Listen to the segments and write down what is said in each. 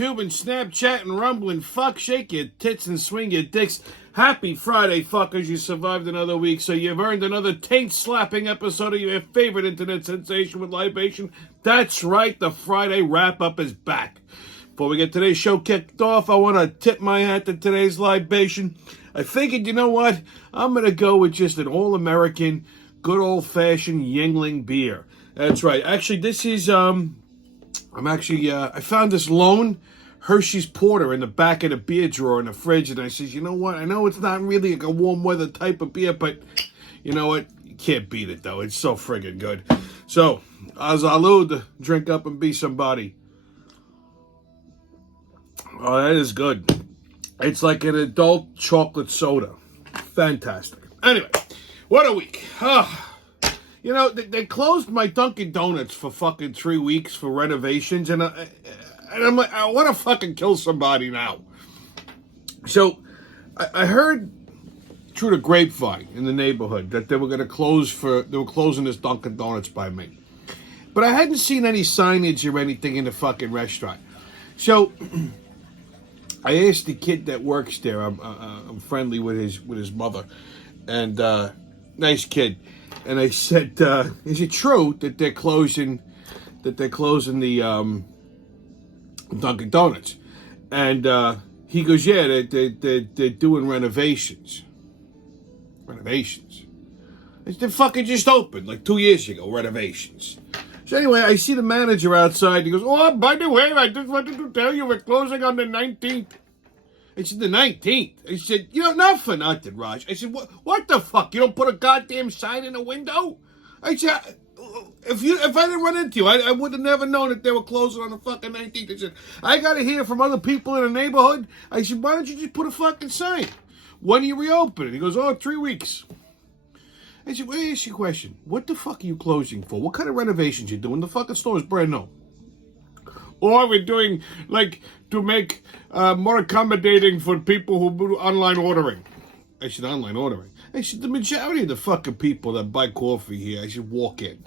YouTube and Snapchat and Rumble and fuck, shake your tits and swing your dicks. Happy Friday, fuckers. You survived another week, so you've earned another taint-slapping episode of your favorite internet sensation with libation. That's right, the Friday wrap-up is back. Before we get today's show kicked off, I want to tip my hat to today's libation. I figured, you know what? I'm going to go with just an all-American, good old-fashioned Yuengling beer. That's right. Actually, this is, I found this lone Hershey's Porter in the back of the beer drawer in the fridge, and I says, you know what? I know it's not really like a warm weather type of beer, but you know what? You can't beat it, though. It's so friggin' good. So, salud, drink up and be somebody. Oh, that is good. It's like an adult chocolate soda. Fantastic. Anyway, what a week. You know, they closed my Dunkin' Donuts for fucking 3 weeks for renovations, and I'm like, I want to fucking kill somebody now. So, I heard through the grapevine in the neighborhood that they were closing this Dunkin' Donuts by me. But I hadn't seen any signage or anything in the fucking restaurant. So, I asked the kid that works there, I'm friendly with his mother, and nice kid. And I said, is it true that they're closing the Dunkin' Donuts? And he goes, yeah, they're doing renovations. Renovations? They fucking just opened like 2 years ago, renovations. So anyway, I see the manager outside. He goes, oh, by the way, I just wanted to tell you we're closing on the 19th. I said, the 19th? I said, you know, not for nothing, Raj. I said, what the fuck? You don't put a goddamn sign in the window? I said, if I didn't run into you, I would have never known that they were closing on the fucking 19th. I said, I got to hear from other people in the neighborhood. I said, why don't you just put a fucking sign? When do you reopen it? He goes, 3 weeks. I said, well, ask you a question. What the fuck are you closing for? What kind of renovations you doing? The fucking store is brand new. Or we're doing, like, to make more accommodating for people who do online ordering. I said, online ordering? I said, the majority of the fucking people that buy coffee here, I should walk in.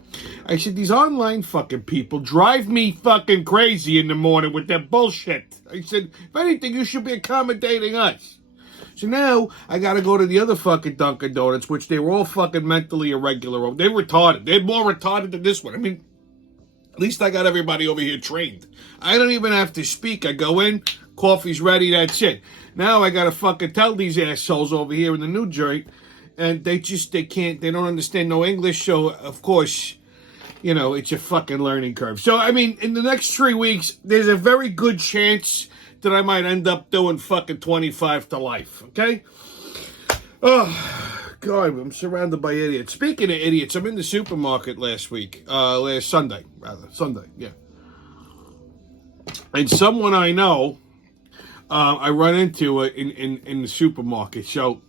I said, these online fucking people drive me fucking crazy in the morning with their bullshit. I said, if anything, you should be accommodating us. So now, I gotta go to the other fucking Dunkin' Donuts, which they were all fucking mentally irregular. They're retarded. They're more retarded than this one. I mean, at least I got everybody over here trained. I don't even have to speak. I go in, coffee's ready, that's it. Now I gotta fucking tell these assholes over here in the new joint, and they don't understand no English, so of course, you know, it's a fucking learning curve. So, I mean, in the next 3 weeks, there's a very good chance that I might end up doing fucking 25 to life, okay? Oh, God, I'm surrounded by idiots. Speaking of idiots, I'm in the supermarket last Sunday, yeah. And someone I know, I run into in the supermarket. So,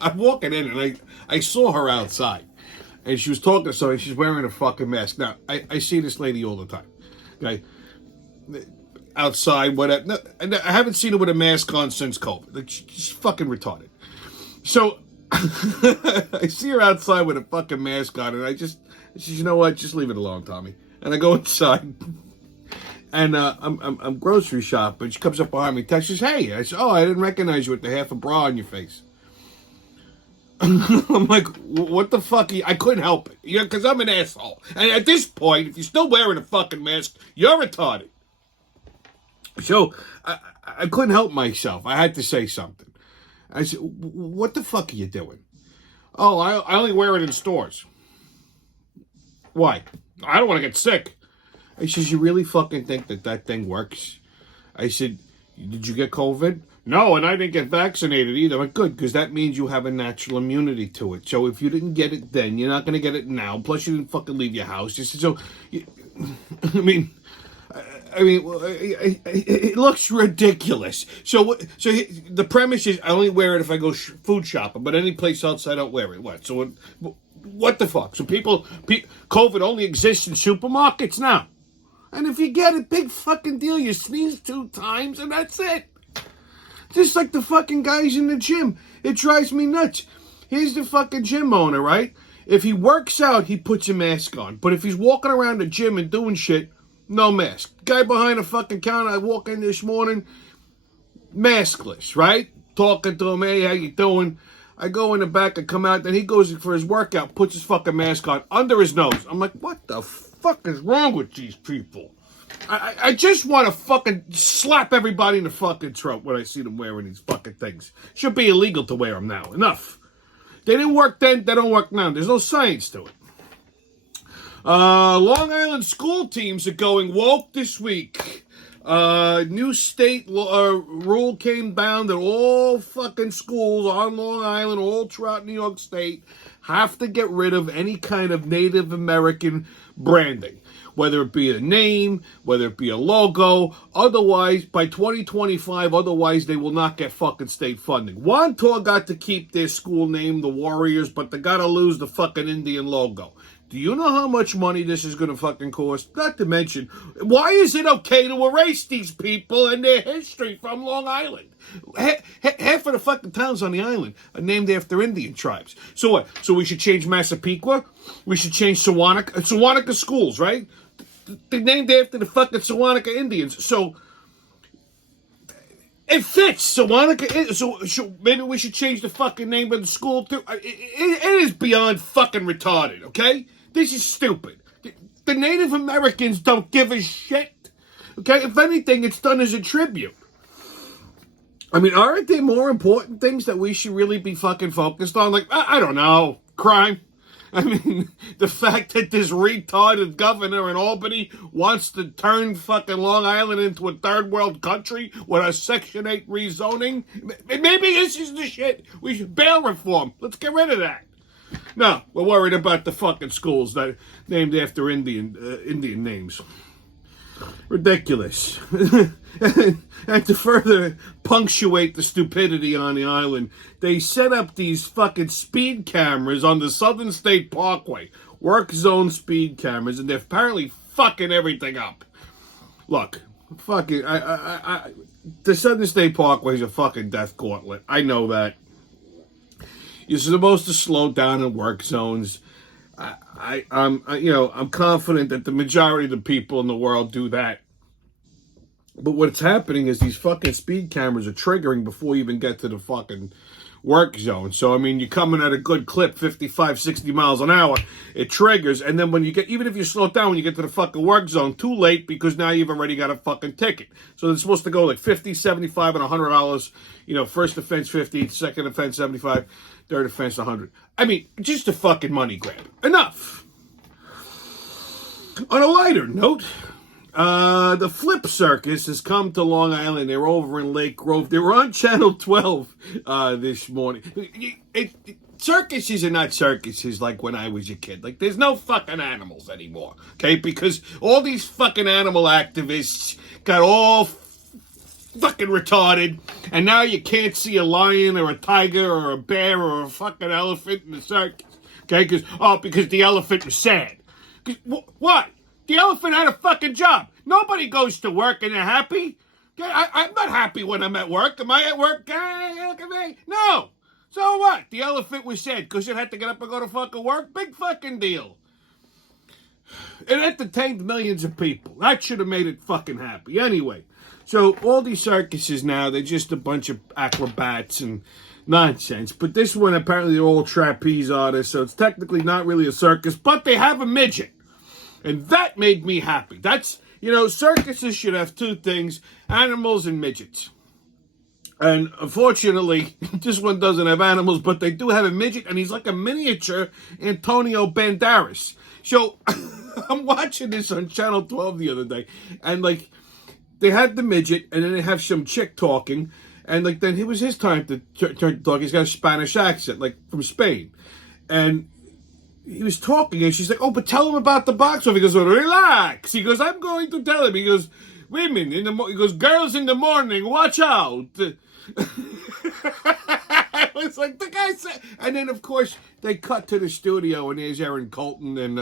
I'm walking in, and I saw her outside. And she was talking to somebody. She's wearing a fucking mask. Now, I see this lady all the time, okay? Outside, whatever. No, I haven't seen her with a mask on since COVID. Like, she's fucking retarded. So, I see her outside with a fucking mask on, and I said, you know what? Just leave it alone, Tommy. And I go inside, and I'm grocery shopping. She comes up behind me, texts, hey. I said, oh, I didn't recognize you with the half a bra on your face. I'm like, what the fuck? I couldn't help it. You know, because I'm an asshole. And at this point, if you're still wearing a fucking mask, you're retarded. So, I couldn't help myself. I had to say something. I said, what the fuck are you doing? Oh, I only wear it in stores. Why? I don't want to get sick. I said, you really fucking think that thing works? I said, did you get COVID? No, and I didn't get vaccinated either. I'm like, good, because that means you have a natural immunity to it. So if you didn't get it then, you're not going to get it now. Plus, you didn't fucking leave your house. I said, so, I mean, it looks ridiculous. So the premise is I only wear it if I go food shopping, but any place else I don't wear it. What? So what the fuck? So COVID only exists in supermarkets now. And if you get it, big fucking deal. You sneeze 2 times and that's it. Just like the fucking guys in the gym. It drives me nuts. Here's the fucking gym owner, right? If he works out, he puts a mask on. But if he's walking around the gym and doing shit, no mask. Guy behind the fucking counter, I walk in this morning, maskless, right? Talking to him, hey, how you doing? I go in the back and come out, then he goes for his workout, puts his fucking mask on under his nose. I'm like, what the fuck is wrong with these people? I just want to fucking slap everybody in the fucking throat when I see them wearing these fucking things. Should be illegal to wear them now. Enough. They didn't work then, they don't work now. There's no science to it. Long Island school teams are going woke this week. New state rule came down that all fucking schools on Long Island, all throughout New York State, have to get rid of any kind of Native American branding. Whether it be a name, whether it be a logo, otherwise, by 2025, otherwise they will not get fucking state funding. Wantor got to keep their school name, the Warriors, but they gotta lose the fucking Indian logo. Do you know how much money this is going to fucking cost? Not to mention, why is it okay to erase these people and their history from Long Island? Half of the fucking towns on the island are named after Indian tribes. So what? So we should change Massapequa? We should change Sewanaka schools, right? They're named after the fucking Sewanaka Indians. So it fits. Sewanaka. So maybe we should change the fucking name of the school too. It is beyond fucking retarded, okay? This is stupid. The Native Americans don't give a shit. Okay? If anything, it's done as a tribute. I mean, aren't there more important things that we should really be fucking focused on? Like, I don't know, crime. I mean, the fact that this retarded governor in Albany wants to turn fucking Long Island into a third world country with a Section 8 rezoning. Maybe this is the shit. We should bail reform. Let's get rid of that. No, we're worried about the fucking schools that named after Indian names. Ridiculous. And to further punctuate the stupidity on the island, they set up these fucking speed cameras on the Southern State Parkway. Work zone speed cameras, and they're apparently fucking everything up. Look, fucking, the Southern State Parkway is a fucking death gauntlet. I know that. You're supposed to slow down in work zones. I'm confident that the majority of the people in the world do that. But what's happening is these fucking speed cameras are triggering before you even get to the fucking work zone. So, I mean, you're coming at a good clip, 55, 60 miles an hour. It triggers. And then when you get, even if you slow down when you get to the fucking work zone, too late because now you've already got a fucking ticket. So it's supposed to go like 50, 75, and $100. First offense 50, second offense 75, third offense 100. I mean, just a fucking money grab. Enough. On a lighter note, the Flip Circus has come to Long Island. They're over in Lake Grove. They were on Channel 12 this morning. Circuses are not circuses like when I was a kid. Like, there's no fucking animals anymore, okay? Because all these fucking animal activists got all fucking retarded, and now you can't see a lion or a tiger or a bear or a fucking elephant in the circus, okay? Because the elephant was sad. What? The elephant had a fucking job. Nobody goes to work and they're happy. I'm not happy when I'm at work. Am I at work? Look at me. No. So what? The elephant was sad because it had to get up and go to fucking work. Big fucking deal. It entertained millions of people. That should have made it fucking happy. Anyway, so all these circuses now, they're just a bunch of acrobats and nonsense. But this one, apparently they're all trapeze artists, so it's technically not really a circus, but they have a midget. And that made me happy. That's, circuses should have two things, animals and midgets. And unfortunately, this one doesn't have animals, but they do have a midget, and he's like a miniature Antonio Banderas. So, I'm watching this on Channel 12 the other day, and, they had the midget, and then they have some chick talking, and, then it was his time to turn to talk. He's got a Spanish accent, from Spain. And he was talking, and she's like, oh, but tell him about the box office. He goes, well, relax. He goes, I'm going to tell him. He goes, women in the he goes, girls in the morning, watch out. I was like, the guy said, and then of course they cut to the studio, and there's Erin Colton and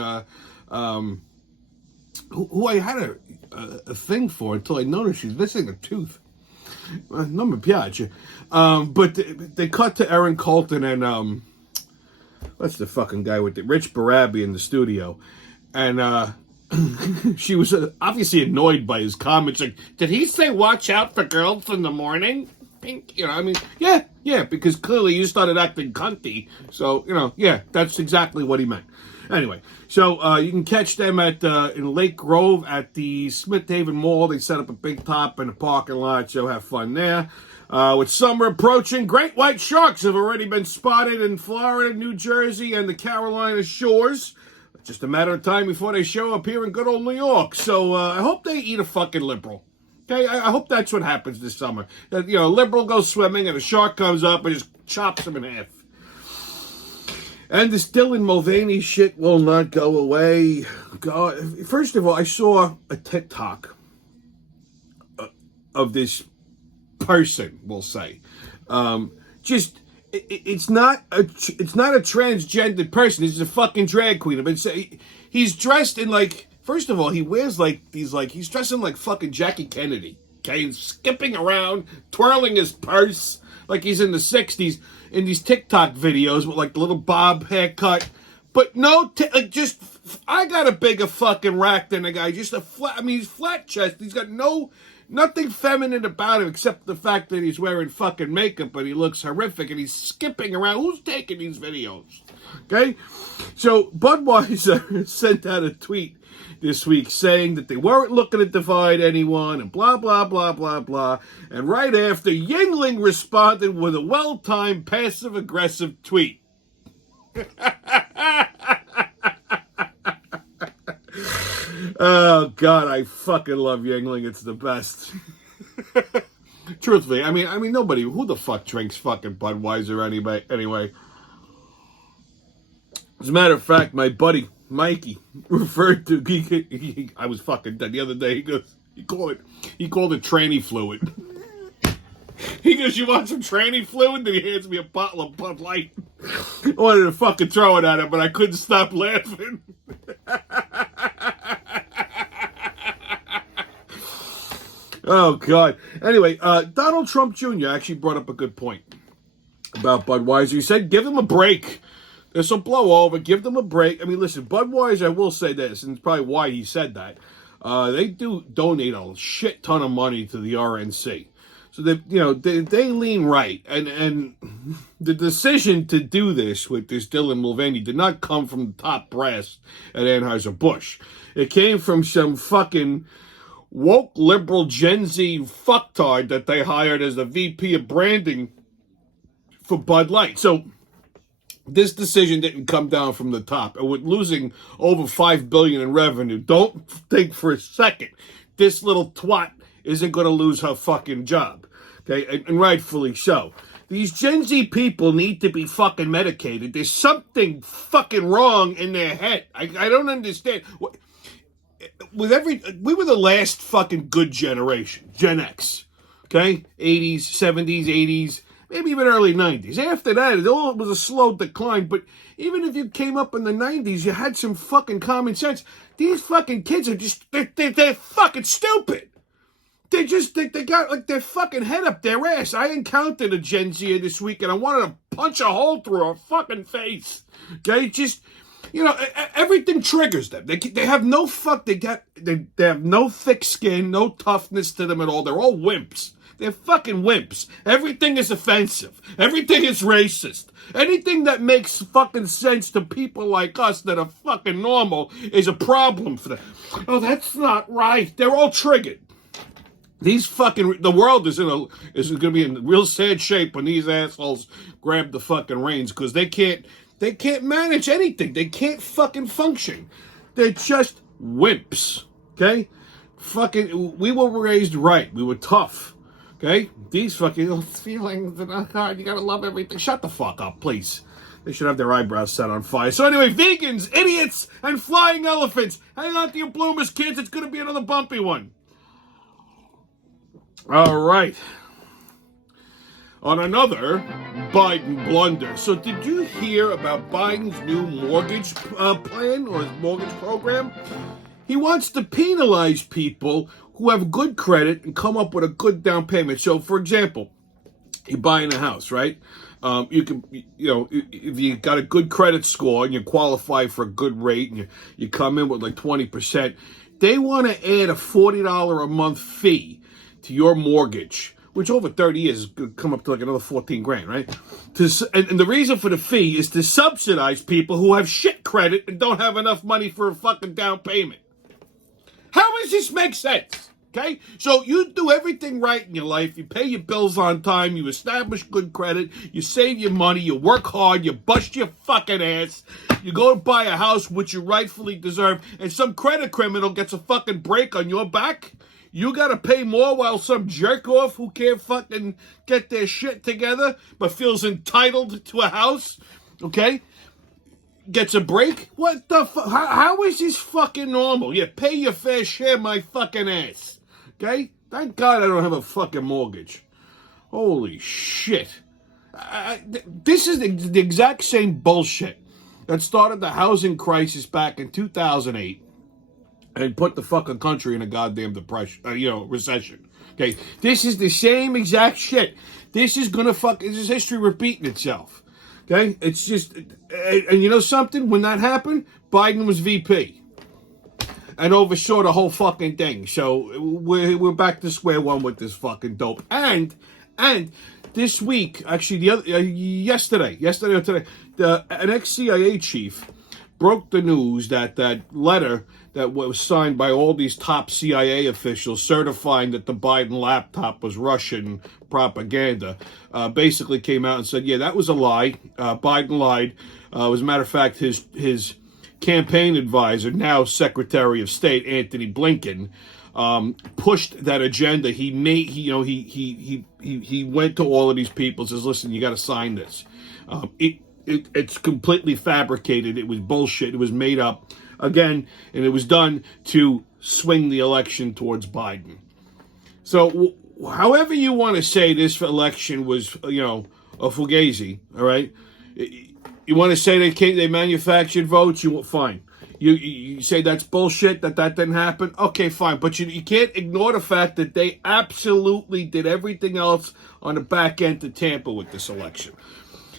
who I had a thing for until I noticed she's missing a tooth. Non mi piace. But they cut to Erin Colton and what's the fucking guy with it? Rich Barabi in the studio. And she was obviously annoyed by his comments. Like, did he say watch out for girls in the morning? Pink, I mean, yeah, because clearly you started acting cunty. So, yeah, that's exactly what he meant. Anyway, so you can catch them at in Lake Grove at the Smith Haven Mall. They set up a big top in the parking lot, so have fun there. With summer approaching, great white sharks have already been spotted in Florida, New Jersey, and the Carolina shores. Just a matter of time before they show up here in good old New York. So I hope they eat a fucking liberal. Okay, I hope that's what happens this summer. That, a liberal goes swimming and a shark comes up and just chops him in half. And this Dylan Mulvaney shit will not go away. God, first of all, I saw a TikTok of this person, we'll say. It's not a transgendered person. He's a fucking drag queen. But he's dressed in first of all, he wears he's dressed in fucking Jackie Kennedy. Okay, and skipping around, twirling his purse like he's in the 60s in these TikTok videos with the little bob haircut. But no, I got a bigger fucking rack than the guy. Just he's flat chested. He's got nothing feminine about him except the fact that he's wearing fucking makeup, but he looks horrific and he's skipping around. Who's taking these videos? Okay? So Budweiser sent out a tweet this week saying that they weren't looking to divide anyone and blah, blah, blah, blah, blah. And right after, Yingling responded with a well-timed passive-aggressive tweet. Oh, God, I fucking love Yingling. It's the best. Truthfully, I mean, nobody, who the fuck drinks fucking Budweiser anyway? As a matter of fact, my buddy, Mikey, referred to, I was fucking dead the other day, he called it tranny fluid. He goes, you want some tranny fluid? Then he hands me a bottle of Bud Light. I wanted to fucking throw it at him, but I couldn't stop laughing. Oh, God. Anyway, Donald Trump Jr. actually brought up a good point about Budweiser. He said, give them a break. There's some blow over. Give them a break. I mean, listen, Budweiser, I will say this, and it's probably why he said that. They do donate a shit ton of money to the RNC. So they lean right. And the decision to do this with this Dylan Mulvaney did not come from the top brass at Anheuser-Busch. It came from some fucking woke liberal Gen Z fucktard that they hired as the VP of branding for Bud Light. So this decision didn't come down from the top. And with losing over $5 billion in revenue, don't think for a second this little twat isn't going to lose her fucking job. Okay, and rightfully so. These Gen Z people need to be fucking medicated. There's something fucking wrong in their head. I don't understand. We were the last fucking good generation, Gen X. Okay, 80s, 70s, 80s, maybe even early 90s. After that, it was a slow decline. But even if you came up in the 90s, you had some fucking common sense. These fucking kids are they're fucking stupid. They got their fucking head up their ass. I encountered a Gen Zer this week and I wanted to punch a hole through her fucking face. Okay, everything triggers them. They have no they have no thick skin, no toughness to them at all. They're all wimps. They're fucking wimps. Everything is offensive. Everything is racist. Anything that makes fucking sense to people like us that are fucking normal is a problem for them. Oh, that's not right. They're all triggered. The world is going to be in real sad shape when these assholes grab the fucking reins because they can't manage anything. They can't fucking function. They're just wimps. Okay? We were raised right. We were tough. Okay? These fucking feelings, oh God, you gotta love everything. Shut the fuck up, please. They should have their eyebrows set on fire. So anyway, vegans, idiots, and flying elephants. Hang on to your bloomers, kids. It's gonna be another bumpy one. All right. On another Biden blunder. So did you hear about Biden's new mortgage plan or his mortgage program? He wants to penalize people who have good credit and come up with a good down payment. So, for example, You're buying a house, right? You can, if you got a good credit score and you qualify for a good rate and you come in with like 20%, they want to add a $40 a month fee to your mortgage, which over 30 years is going to come up to like another 14 grand, right? And the reason for the fee is to subsidize people who have shit credit and don't have enough money for a fucking down payment. How does this make sense? Okay? So you do everything right in your life. You pay your bills on time. You establish good credit. You save your money. You work hard. You bust your fucking ass. You go to buy a house, which you rightfully deserve, and some credit criminal gets a fucking break on your back. You got to pay more while some jerk-off who can't fucking get their shit together but feels entitled to a house, okay, gets a break? What the fuck? How is this fucking normal? You pay your fair share, my fucking ass. Okay? Thank God I don't have a fucking mortgage. Holy shit. This is the exact same bullshit that started the housing crisis back in 2008 and put the fucking country in a goddamn depression, recession. Okay? This is the same exact shit. This is history repeating itself. Okay? It's just, and you know something? When that happened, Biden was VP. And oversaw the whole fucking thing. So we're back to square one with this fucking dope. And this week, actually yesterday or today, an ex-CIA chief broke the news that letter that was signed by all these top CIA officials certifying that the Biden laptop was Russian propaganda, basically came out and said, yeah, that was a lie. Biden lied. As a matter of fact, his campaign advisor, now Secretary of State Antony Blinken, pushed that agenda. He went to all of these people and says, "Listen, you got to sign this." It's completely fabricated. It was bullshit. It was made up again, and it was done to swing the election towards Biden. So, however you want to say this election was, a fugazi, all right. You want to say they manufactured votes? Fine. You say that's bullshit, that didn't happen? Okay, fine. But you can't ignore the fact that they absolutely did everything else on the back end to tamper with this election.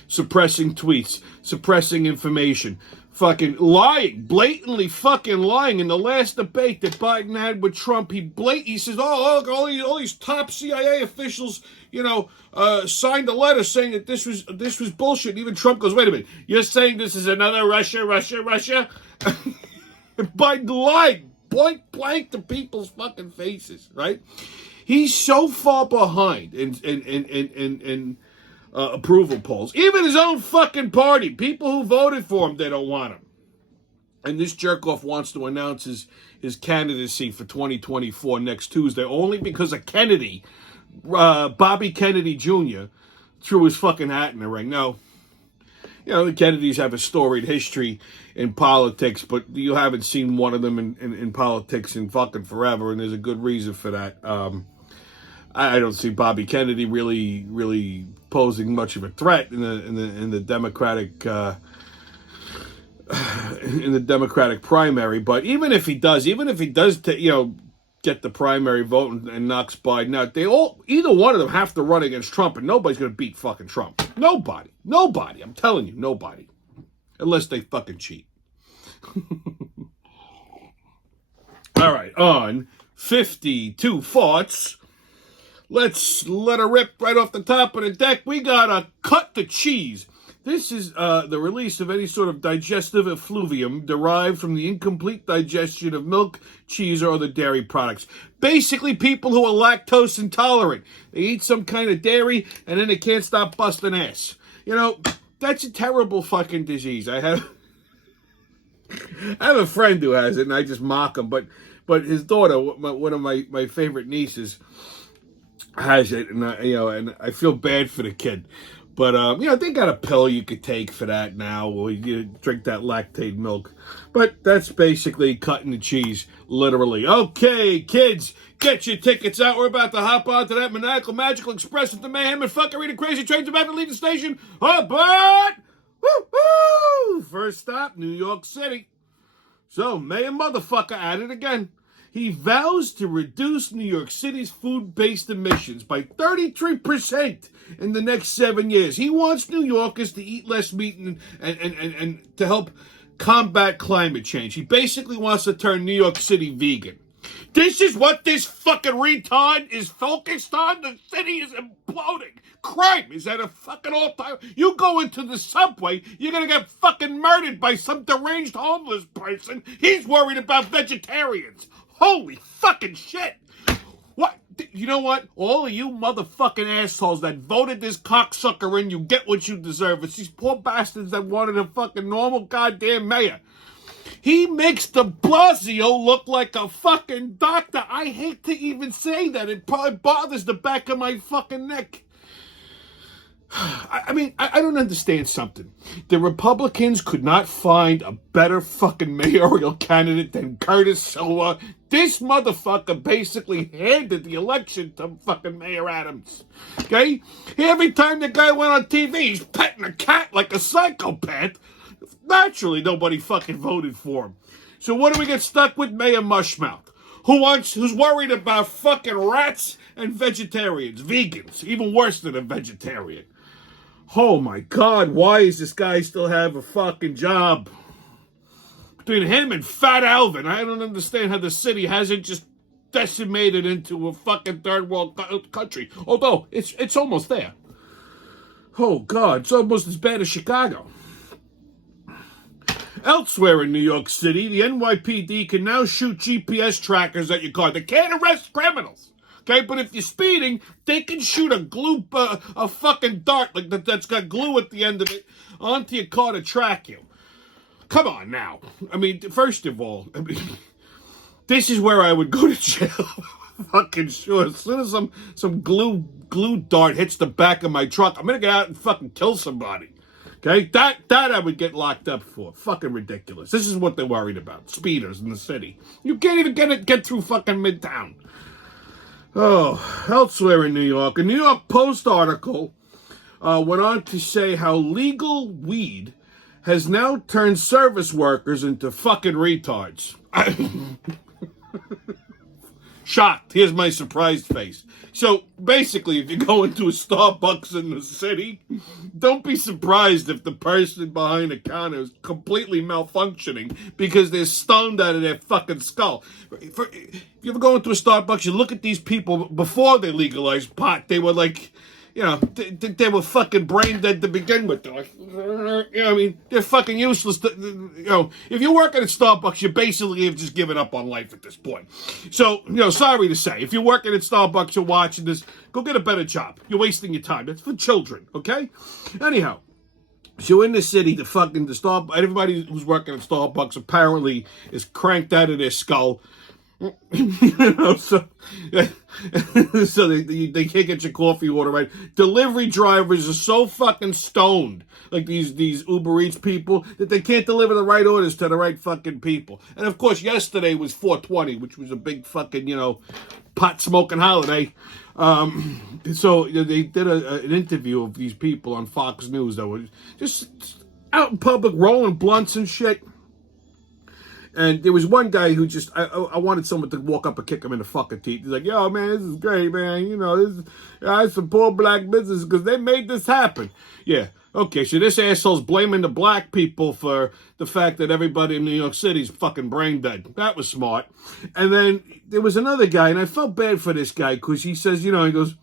Suppressing tweets, suppressing information, fucking lying, blatantly fucking lying. In the last debate that Biden had with Trump, he says, "Oh, look, all these top CIA officials, signed a letter saying that this was bullshit." And even Trump goes, "Wait a minute, you're saying this is another Russia?" Biden lied point blank to people's fucking faces, right? He's so far behind in approval polls. Even his own fucking party, people who voted for him, they don't want him. And this jerk-off wants to announce his candidacy for 2024 next Tuesday only because of Kennedy, Bobby Kennedy Jr., threw his fucking hat in the ring. Now, the Kennedys have a storied history in politics, but you haven't seen one of them in politics in fucking forever, and there's a good reason for that. I don't see Bobby Kennedy really posing much of a threat in the Democratic primary. But even if he does get the primary vote and knocks Biden out, either one of them have to run against Trump, and nobody's going to beat fucking Trump. Nobody. I'm telling you, nobody, unless they fucking cheat. All right, on 52 Thoughts. Let's let her rip right off the top of the deck. We gotta cut the cheese. This is the release of any sort of digestive effluvium derived from the incomplete digestion of milk, cheese, or other dairy products. Basically, people who are lactose intolerant. They eat some kind of dairy, and then they can't stop busting ass. That's a terrible fucking disease. I have a friend who has it, and I just mock him. But his daughter, one of my favorite nieces, has it, and I feel bad for the kid. But, they got a pill you could take for that now, or you drink that lactate milk. But that's basically cutting the cheese, literally. Okay, kids, get your tickets out. We're about to hop onto that maniacal, magical express with the mayhem and fuckery. The crazy train's about to leave the station. Oh, but, woo-hoo! First stop, New York City. So, Mayor Motherfucker at it again. He vows to reduce New York City's food-based emissions by 33% in the next 7 years. He wants New Yorkers to eat less meat and to help combat climate change. He basically wants to turn New York City vegan. This is what this fucking retard is focused on. The city is imploding. Crime is at a fucking all-time. You go into the subway, you're gonna get fucking murdered by some deranged homeless person. He's worried about vegetarians. Holy fucking shit. What? You know what? All of you motherfucking assholes that voted this cocksucker in, you get what you deserve. It's these poor bastards that wanted a fucking normal goddamn mayor. He makes de Blasio look like a fucking doctor. I hate to even say that. It probably bothers the back of my fucking neck. I mean, I don't understand something. The Republicans could not find a better fucking mayoral candidate than Curtis Silva. This motherfucker basically handed the election to fucking Mayor Adams. Okay? Every time the guy went on TV, he's petting a cat like a psychopath. Naturally, nobody fucking voted for him. So what do we get stuck with? Mayor Mushmouth, who's worried about fucking rats and vegetarians, vegans, even worse than a vegetarian. Oh my God, why does this guy still have a fucking job? Between him and Fat Alvin, I don't understand how the city hasn't just decimated into a fucking third world country. Although, it's almost there. Oh God, it's almost as bad as Chicago. Elsewhere in New York City, the NYPD can now shoot GPS trackers at your car. They can't arrest criminals. Okay, but if you're speeding, they can shoot a fucking dart like that's got glue at the end of it onto your car to track you. Come on now. I mean, first of all, this is where I would go to jail. Fucking sure. As soon as some glue dart hits the back of my truck, I'm gonna get out and fucking kill somebody. Okay, that I would get locked up for. Fucking ridiculous. This is what they're worried about. Speeders in the city. You can't even get through fucking Midtown. Oh, elsewhere in New York, a New York Post article went on to say how legal weed has now turned service workers into fucking retards. Shocked. Here's my surprised face. So, basically, if you go into a Starbucks in the city, don't be surprised if the person behind the counter is completely malfunctioning because they're stoned out of their fucking skull. If you ever go into a Starbucks, you look at these people, before they legalized pot, they were like, you know, they were fucking brain dead to begin with. They're like, you know what I mean? They're fucking useless. You know, if you're working at Starbucks, you basically have just given up on life at this point. So, you know, sorry to say, if you're working at Starbucks, you're watching this, go get a better job. You're wasting your time. It's for children, okay? Anyhow, so in the city, everybody who's working at Starbucks apparently is cranked out of their skull. You know, so they can't get your coffee order right. Delivery drivers are so fucking stoned, like these Uber Eats people, that they can't deliver the right orders to the right fucking people. And of course, yesterday was 420, which was a big fucking, you know, pot smoking holiday. So they did an interview of these people on Fox News that were just out in public rolling blunts and shit. And there was one guy who just, I wanted someone to walk up and kick him in the fucking teeth. He's like, yo, man, this is great, man. You know, I support black business because they made this happen. Yeah, okay, so this asshole's blaming the black people for the fact that everybody in New York City is fucking brain dead. That was smart. And then there was another guy, and I felt bad for this guy because he says, you know, he goes,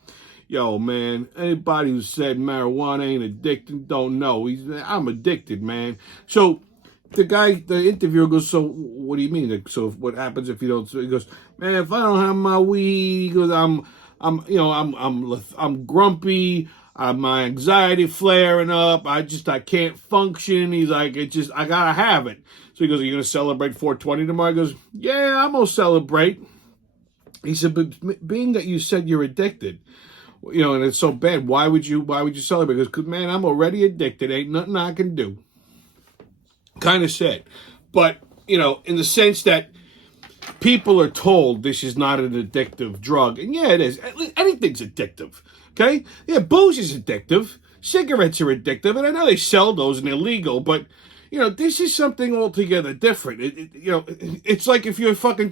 yo, man, anybody who said marijuana ain't addicted don't know. I'm addicted, man. So the interviewer goes, so what do you mean? Like, so what happens if you don't? So he goes, man, if I don't have my weed, he goes, I'm grumpy. My anxiety flaring up. I can't function. He's like, I gotta have it. So he goes, are you gonna celebrate 420 tomorrow? He goes, yeah, I'm gonna celebrate. He said, but being that you said you're addicted, you know, and it's so bad, why would you celebrate? He goes, because man, I'm already addicted. Ain't nothing I can do. Kind of sad. But, you know, in the sense that people are told this is not an addictive drug. And yeah, it is. Anything's addictive. Okay? Yeah, booze is addictive. Cigarettes are addictive. And I know they sell those and they're legal, but, you know, this is something altogether different. You know, it's like if you're fucking...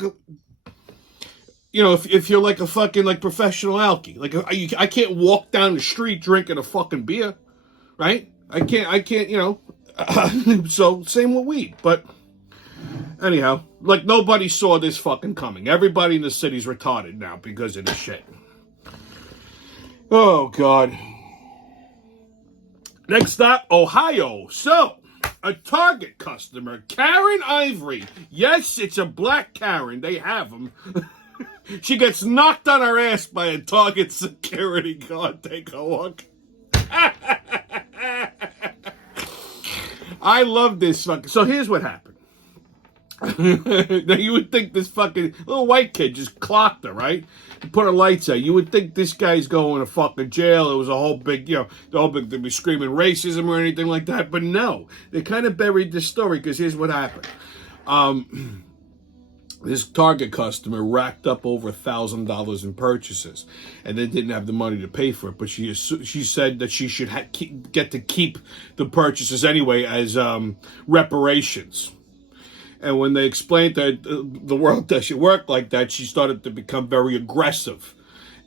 you know, if you're like a fucking like professional alkie, like I can't walk down the street drinking a fucking beer, right? I can't, you know. So same with weed, but anyhow, like nobody saw this fucking coming. Everybody in the city's retarded now because of this shit. Oh God. Next stop, Ohio. So, a Target customer, Karen Ivory. Yes, it's a black Karen. They have them. She gets knocked on her ass by a Target security guard. Take a look. I love this fucking... So here's what happened. Now you would think this fucking little white kid just clocked her, right? He put her lights out. You would think this guy's going to fucking jail. It was a whole big, you know, the whole big, they'd be screaming racism or anything like that. But no, they kind of buried this story because here's what happened. This Target customer racked up over $1,000 in purchases, and then didn't have the money to pay for it. But she said that she should get to keep the purchases anyway as reparations. And when they explained that the world doesn't work like that, she started to become very aggressive.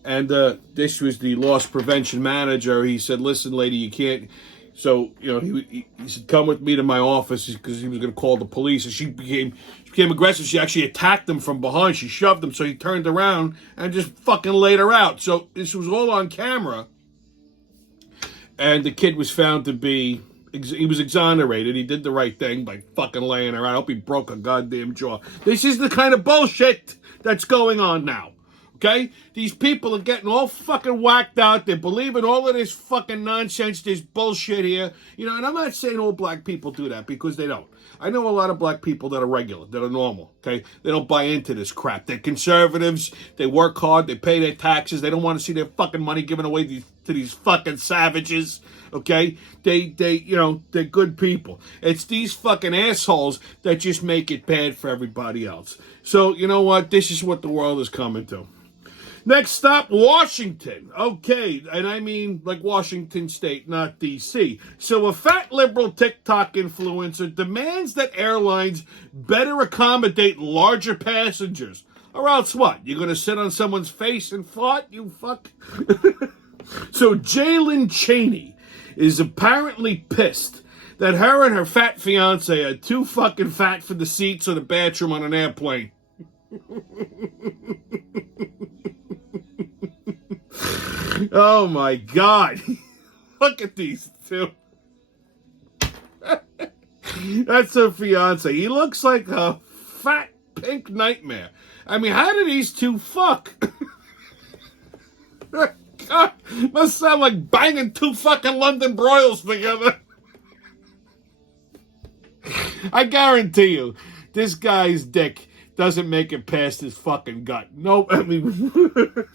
And this was the loss prevention manager. He said, "Listen, lady, you can't." So, you know, he said, "Come with me to my office," because he was going to call the police. And she became aggressive. She actually attacked him from behind. She shoved him. So he turned around and just fucking laid her out. So this was all on camera. And the kid was found to be... He was exonerated. He did the right thing by fucking laying her out. I hope he broke a goddamn jaw. This is the kind of bullshit that's going on now. Okay? These people are getting all fucking whacked out. They're believing all of this fucking nonsense, this bullshit here. You know, and I'm not saying all black people do that, because they don't. I know a lot of black people that are regular, that are normal, okay? They don't buy into this crap. They're conservatives. They work hard. They pay their taxes. They don't want to see their fucking money given away to these fucking savages, okay? They, you know, they're good people. It's these fucking assholes that just make it bad for everybody else. So, you know what? This is what the world is coming to. Next stop, Washington. Okay, and I mean like Washington State, not D.C. So a fat liberal TikTok influencer demands that airlines better accommodate larger passengers. Or else what? You're going to sit on someone's face and fart, you fuck? So Jalen Cheney is apparently pissed that her and her fat fiance are too fucking fat for the seats or the bathroom on an airplane. Oh my God. Look at these two. That's her fiance. He looks like a fat pink nightmare. I mean, how do these two fuck? God, must sound like banging two fucking London broils together. I guarantee you, this guy's dick doesn't make it past his fucking gut. No, I mean...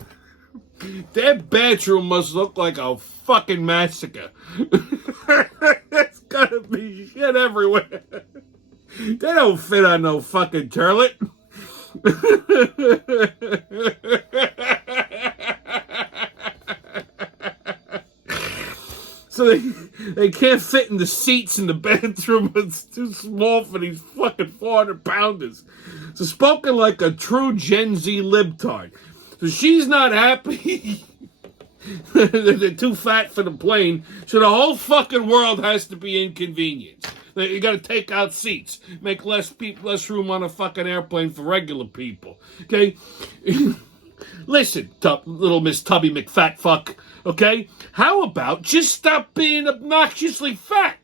That bathroom must look like a fucking massacre. There's gotta be shit everywhere. They don't fit on no fucking toilet. So they can't fit in the seats in the bathroom. It's too small for these fucking 400-pounders. So spoken like a true Gen Z libtard. So she's not happy. They're too fat for the plane. So the whole fucking world has to be inconvenienced. You got to take out seats, make less room on a fucking airplane for regular people. Okay, listen, little Miss Tubby McFat fuck. Okay, how about just stop being obnoxiously fat?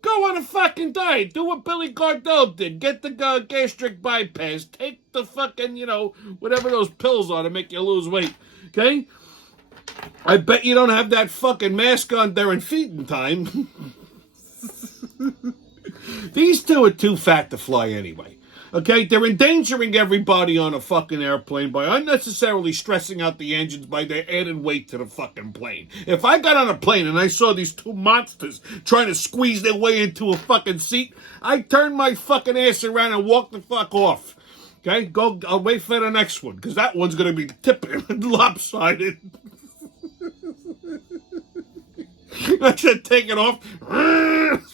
Go on a fucking diet. Do what Billy Gardell did. Get the gastric bypass. Take the fucking, you know, whatever those pills are to make you lose weight. Okay? I bet you don't have that fucking mask on during feeding time. These two are too fat to fly anyway. Okay? They're endangering everybody on a fucking airplane by unnecessarily stressing out the engines by their added weight to the fucking plane. If I got on a plane and I saw these two monsters trying to squeeze their way into a fucking seat, I'd turn my fucking ass around and walk the fuck off. Okay? I'll wait for the next one, because that one's going to be tipping and lopsided. I should take it off.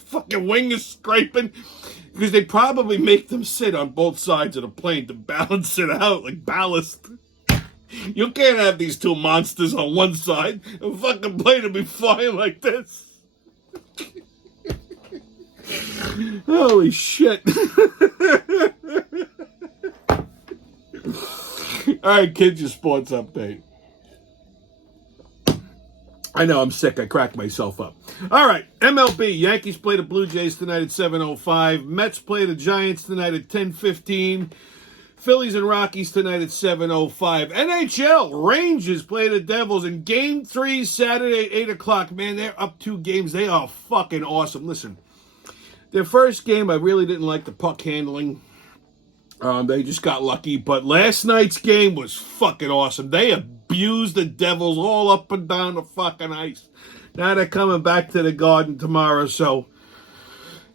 Fucking wing is scraping. Because they probably make them sit on both sides of the plane to balance it out like ballast. You can't have these two monsters on one side and fucking play to be flying like this. Holy shit. All right, kids, your sports update. I know I'm sick. I cracked myself up. All right, MLB. Yankees play the Blue Jays tonight at 7:05. Mets play the Giants tonight at 10:15. Phillies and Rockies tonight at 7:05. NHL. Rangers play the Devils in Game 3 Saturday at 8 o'clock. Man, they're up 2 games. They are fucking awesome. Listen, their first game, I really didn't like the puck handling. They just got lucky. But last night's game was fucking awesome. They abused the Devils all up and down the fucking ice. Now they're coming back to the Garden tomorrow, so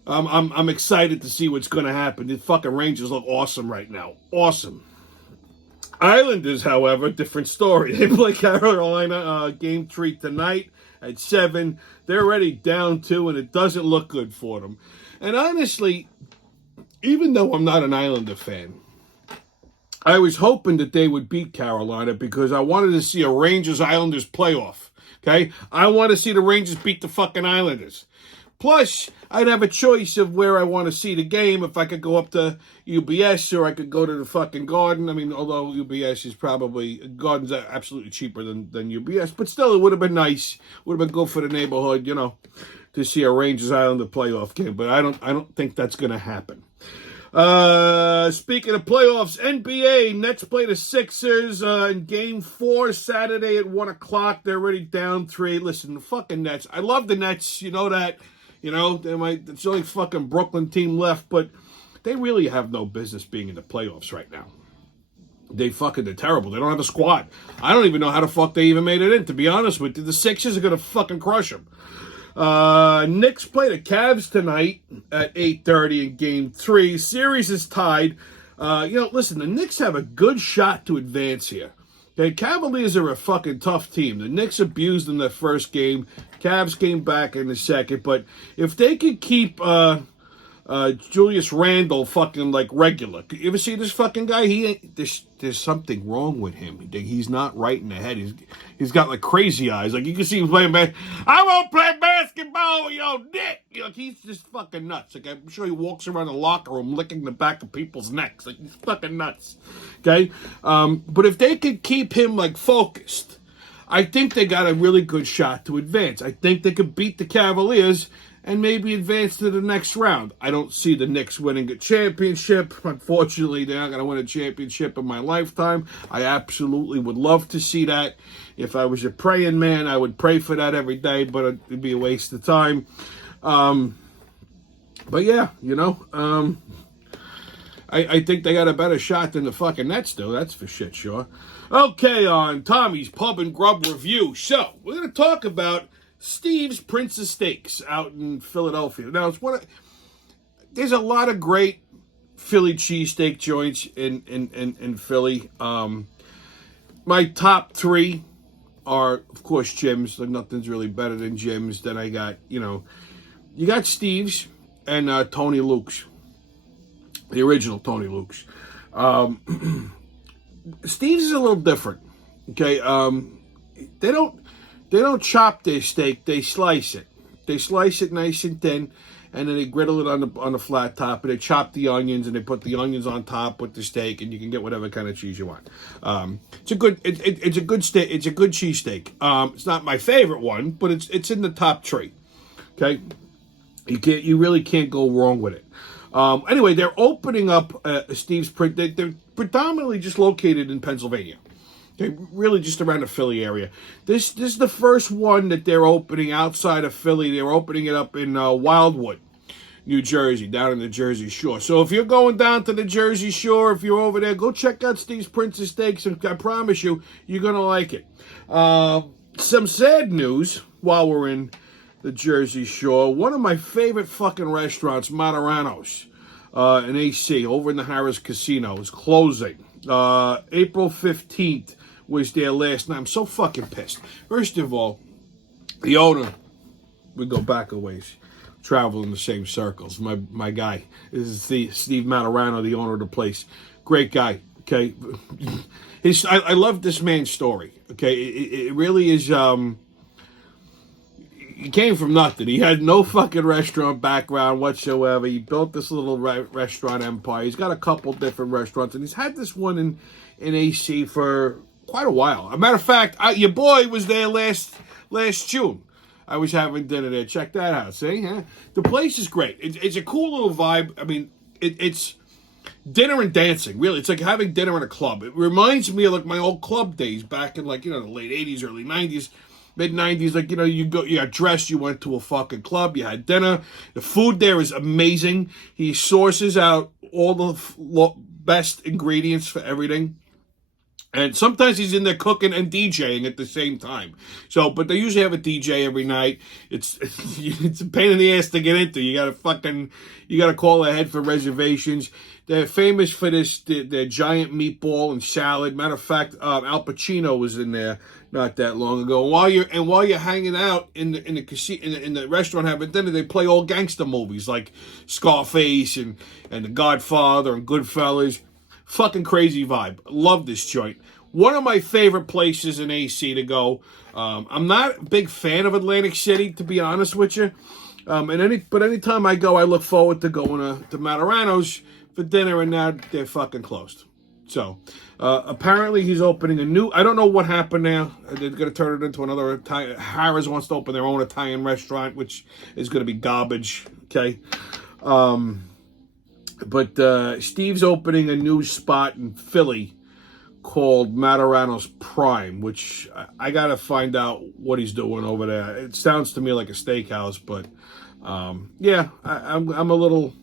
I'm excited to see what's going to happen. The fucking Rangers look awesome right now. Awesome. Islanders, however, different story. They play Carolina Game 3 tonight at 7. They're already down 2, and it doesn't look good for them. And honestly, even though I'm not an Islander fan, I was hoping that they would beat Carolina because I wanted to see a Rangers-Islanders playoff, okay? I want to see the Rangers beat the fucking Islanders. Plus, I'd have a choice of where I want to see the game. If I could go up to UBS or I could go to the fucking Garden. I mean, although UBS is probably, Garden's absolutely cheaper than UBS. But still, it would have been nice. Would have been good for the neighborhood, you know, to see a Rangers-Islander playoff game. But I don't think that's going to happen. Speaking of playoffs, NBA, Nets play the Sixers in Game 4 Saturday at 1 o'clock. They're already down 3. Listen, the fucking Nets. I love the Nets. You know that. You know, it's the only fucking Brooklyn team left, but they really have no business being in the playoffs right now. They're terrible. They don't have a squad. I don't even know how the fuck they even made it in, to be honest with you. The Sixers are going to fucking crush them. Knicks play the Cavs tonight at 8:30 in Game 3. Series is tied. Listen, the Knicks have a good shot to advance here. Okay, Cavaliers are a fucking tough team. The Knicks abused in their first game. Cavs came back in the second. But if they could keep Julius Randle fucking like regular. You ever see this fucking guy? There's something wrong with him. He's not right in the head. He's got like crazy eyes. Like you can see him playing I won't play basketball with your dick. Like he's just fucking nuts. Like I'm sure he walks around the locker room licking the back of people's necks. Like he's fucking nuts. Okay? But if they could keep him like focused, I think they got a really good shot to advance. I think they could beat the Cavaliers and maybe advance to the next round. I don't see the Knicks winning a championship. Unfortunately, they're not going to win a championship in my lifetime. I absolutely would love to see that. If I was a praying man, I would pray for that every day, but it'd be a waste of time. But yeah, I think they got a better shot than the fucking Nets do. That's for shit sure. Okay, on Tommy's Pub and Grub Review. So, we're going to talk about Steve's Princess Steaks out in Philadelphia. Now, there's a lot of great Philly cheesesteak joints in Philly. My top 3 are, of course, Jim's. Nothing's really better than Jim's. Then I got, you got Steve's and Tony Luke's. The original Tony Luke's. Steve's is a little different. Okay, they don't chop their steak. They slice it. They slice it nice and thin, and then they griddle it on the flat top. And they chop the onions, and they put the onions on top with the steak, and you can get whatever kind of cheese you want. It's a good steak. It's a good cheesesteak. It's not my favorite one, but it's in the top 3. Okay, you really can't go wrong with it. Anyway, they're opening up Steve's Print. They're predominantly just located in Pennsylvania. They're really just around the Philly area. This is the first one that they're opening outside of Philly. They're opening it up in Wildwood, New Jersey, down in the Jersey Shore. So if you're going down to the Jersey Shore, if you're over there, go check out Steve's Princess Steaks, and I promise you, you're going to like it. Some sad news while we're in the Jersey Shore. One of my favorite fucking restaurants, Materano's, in AC, over in the Harrah's Casino, is closing. April 15th was their last night. I'm so fucking pissed. First of all, the owner, we go back a ways, travel in the same circles. My guy, this is Steve Materano, the owner of the place. Great guy. Okay, I love this man's story. Okay, it really is. He came from nothing. He had no fucking restaurant background whatsoever. He built this little restaurant empire. He's got a couple different restaurants, and he's had this one in AC for quite a while. As a matter of fact, your boy was there last June. I was having dinner there. Check that out. See, huh? The place is great. It's a cool little vibe. I mean, it's dinner and dancing. Really, it's like having dinner in a club. It reminds me of like my old club days back in like the late '80s, early '90s. Mid-90s, like, you got dressed, you went to a fucking club, you had dinner. The food there is amazing. He sources out all the best ingredients for everything. And sometimes he's in there cooking and DJing at the same time. But they usually have a DJ every night. It's a pain in the ass to get into. You gotta call ahead for reservations. They're famous for their giant meatball and salad. Matter of fact, Al Pacino was in there not that long ago. While you're hanging out in the casino, in the restaurant having dinner, they play all gangster movies like Scarface and The Godfather and Goodfellas. Fucking crazy vibe. Love this joint. One of my favorite places in AC to go. I'm not a big fan of Atlantic City, to be honest with you. But anytime I go, I look forward to going to Matarano's for dinner, and now they're fucking closed. So, apparently he's opening a new, I don't know what happened now. They're going to turn it into another Italian. Harris wants to open their own Italian restaurant, which is going to be garbage. Okay. But Steve's opening a new spot in Philly called Matarano's Prime, which I got to find out what he's doing over there. It sounds to me like a steakhouse, but yeah, I'm a little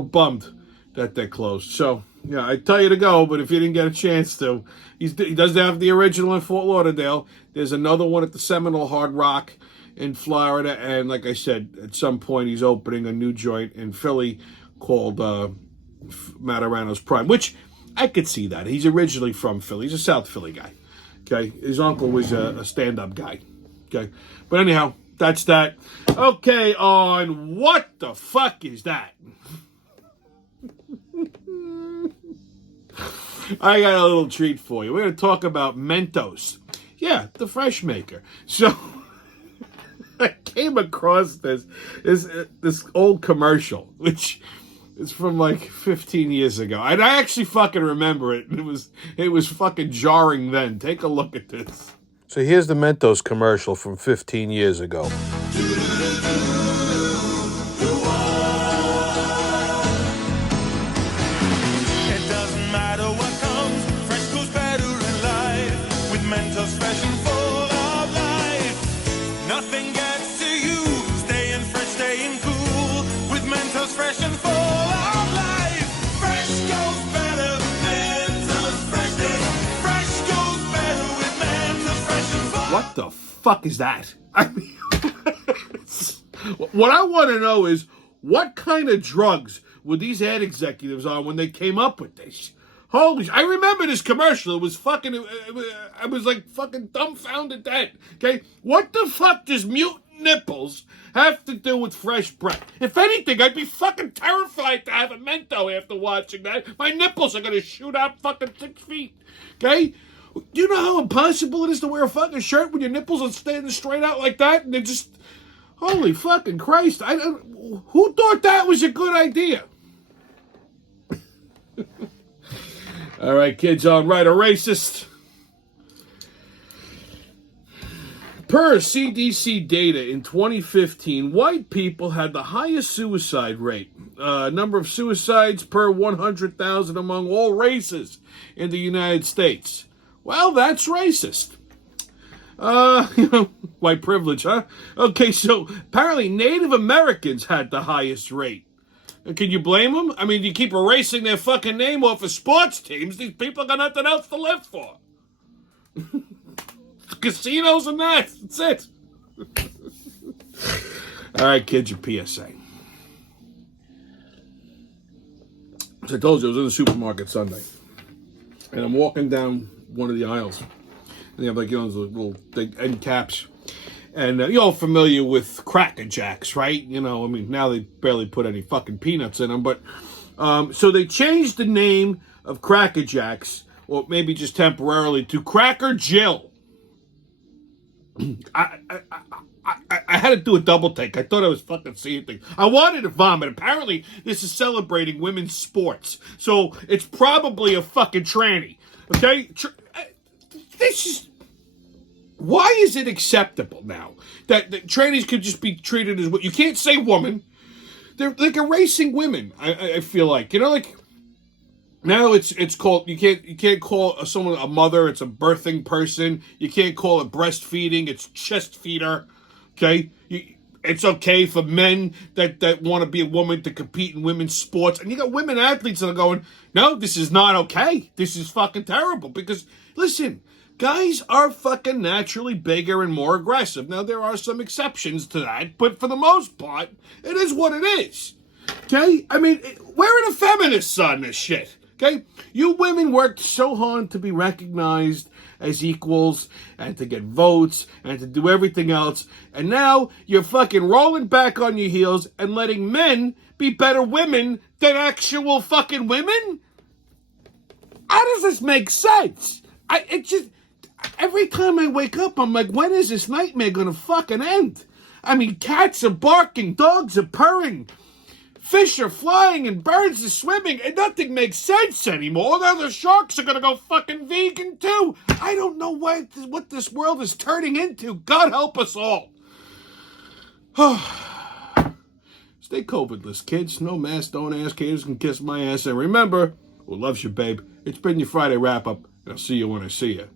bummed that they're closed. So yeah, I tell you to go, but if you didn't get a chance to, he does have the original in Fort Lauderdale. There's another one at the Seminole Hard Rock in Florida, and like I said, at some point he's opening a new joint in Philly called Matarano's Prime, which I could see that. He's originally from Philly. He's a South Philly guy. Okay, his uncle was a stand-up guy. Okay, but anyhow, that's that. Okay, on what the fuck is that? I got a little treat for you. We're going to talk about Mentos. Yeah, the fresh maker. So I came across this old commercial, which is from like 15 years ago. And I actually fucking remember it. It was fucking jarring then. Take a look at this. So here's the Mentos commercial from 15 years ago. What the fuck is that? I mean, what I want to know is what kind of drugs were these ad executives on when they came up with this? Holy! I remember this commercial. It was fucking. I was like fucking dumbfounded. That okay? What the fuck does mutant nipples have to do with fresh breath? If anything, I'd be fucking terrified to have a Mento after watching that. My nipples are gonna shoot out fucking 6 feet. Okay? Do you know how impossible it is to wear a fucking shirt when your nipples are standing straight out like that? And they're just, holy fucking Christ. Who thought that was a good idea? All right, kids on right, a racist. Per CDC data in 2015, white people had the highest suicide rate. Number of suicides per 100,000 among all races in the United States. Well, that's racist. White privilege, huh? Okay, so apparently Native Americans had the highest rate. And can you blame them? I mean, you keep erasing their fucking name off of sports teams, these people got nothing else to live for. Casinos and that's it. All right, kids, your PSA. As I told you, I was in the supermarket Sunday. And I'm walking down one of the aisles. And they have like, those little end caps. And you're all familiar with Cracker Jacks, right? I mean, now they barely put any fucking peanuts in them. But, so they changed the name of Cracker Jacks, or maybe just temporarily, to Cracker Jill. I had to do a double take. I thought I was fucking seeing things. I wanted to vomit. Apparently, this is celebrating women's sports. So, it's probably a fucking tranny. Okay? This is... Why is it acceptable now that trannies could just be treated as what... You can't say woman. They're like erasing women, I feel like. You know, like... Now it's called, you can't call someone a mother, it's a birthing person. You can't call it breastfeeding, it's chest feeder. Okay? It's okay for men that want to be a woman to compete in women's sports. And you got women athletes that are going, no, this is not okay. This is fucking terrible. Because, listen, guys are fucking naturally bigger and more aggressive. Now, there are some exceptions to that, but for the most part, it is what it is. Okay? I mean, where are the feminists on this shit? Okay? You women worked so hard to be recognized as equals and to get votes and to do everything else. And now you're fucking rolling back on your heels and letting men be better women than actual fucking women? How does this make sense? Every time I wake up, I'm like, when is this nightmare gonna fucking end? I mean, cats are barking, dogs are purring. Fish are flying and birds are swimming and nothing makes sense anymore. Now the sharks are going to go fucking vegan too. I don't know what this world is turning into. God help us all. Stay COVIDless, kids. No mask, don't ask. Haters can kiss my ass. And remember, who loves you, babe? It's been your Friday wrap-up. And I'll see you when I see you.